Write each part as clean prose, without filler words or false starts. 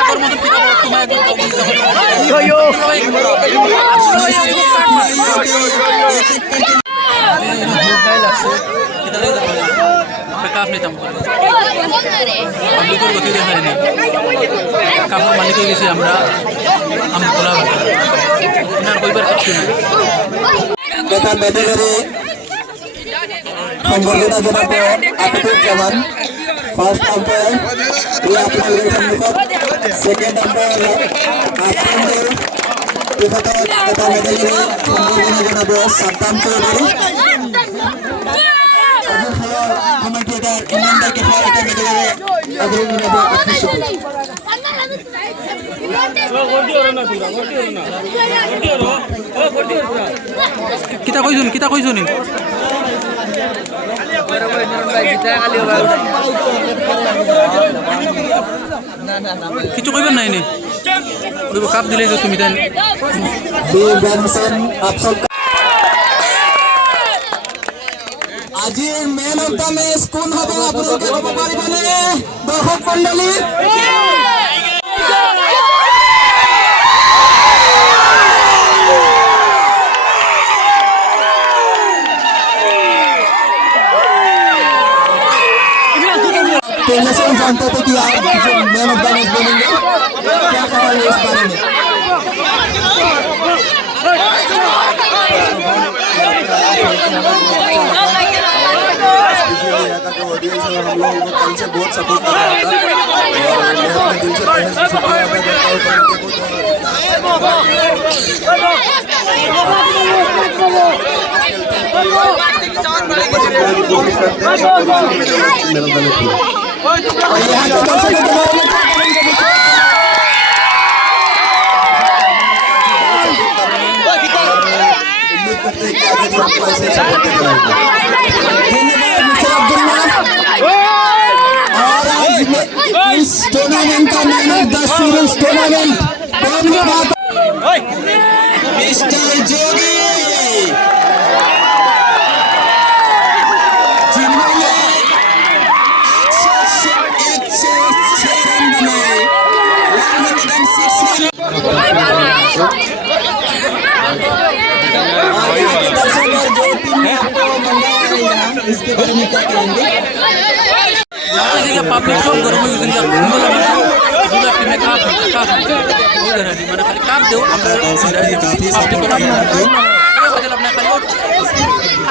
আগর মতন পিঠা বড় তোমার একদম কাপ নিতাম পাবলিকের গতি দেখা যায়নি কাপড় মালিক হয়ে গেছি আমরা খোলা ওনার কইবার কিছু নেই সম্বর্ধনা জানাবো আতিকুর জামান ফার্স্ট আম্পায়ার এই আপনাদের সম্মুখত সেকেন্ড আম্পায়ার আপনাদের তথা মেধাবী সম্বর্ধনা জানাবো সাদ্দাম চৌধুরী কমিটিটার ইমানদারকে এটা মেধাবী অগ্রণী জানাবো কিতা কইছুন কিছু কইবেন নাই নি কাপ দিলে তো তুমি তাই আজিৰ মেন অফ দ্য মেচ কোন হ'ব আপোনালোকে ক'ব পাৰিবনে দৰ্শক মণ্ডলী जानते थे कि आप मैन ऑफ द मैच बनेंगे क्या कहा है इस बारे में हम लोग कल से बहुत सपोर्ट कर रहा था और मैं अपने दिल से तहे से शुक्रिया अदा इस टूर्नामेंट का man of the series tournament mister Jogi इसके बारे में क्या कहेंगे पब्लिक सब गरम हो गई पूरा टीम में काफ मैंने खाली काफ दो पब्लिक को अपना खाली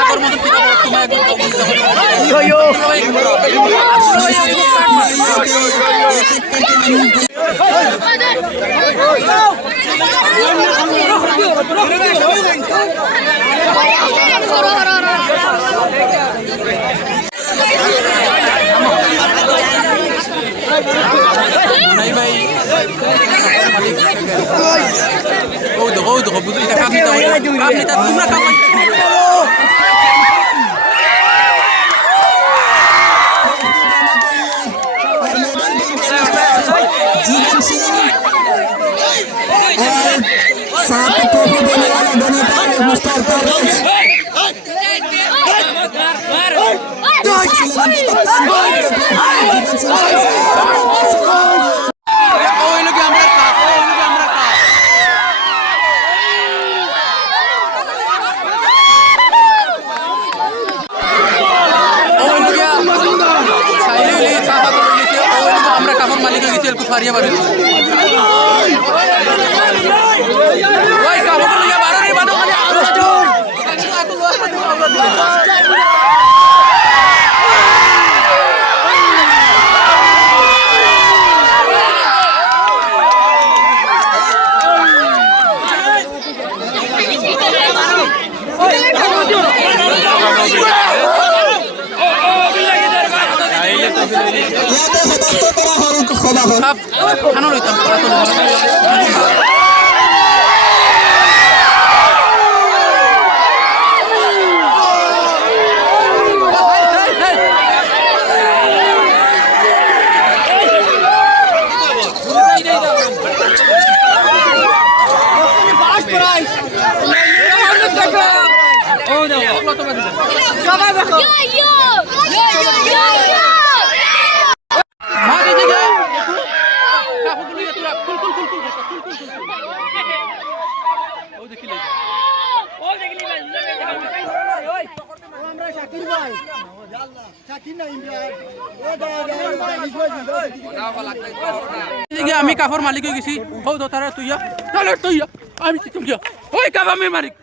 আগর মতন পিঠা বড় তোমার নাই ভাই কৌ দেখো বুঝলি এটা কাপ নিতা তোমরা কাপ साथ ट्रॉफी देने वाला डोनेटर मिस्टर परवेज আমরা কাপড় মালিক হয়ে গেছি একটু ফারিয়া বাড়ি ওই কাপড় লিয়ে বাড়ি বানো মানে খানো লইতাম আমি কাপড় মালিক হয়ে গেছি হৌ তো তারা তুই আমি তুই ওই কাপ আমি মালিক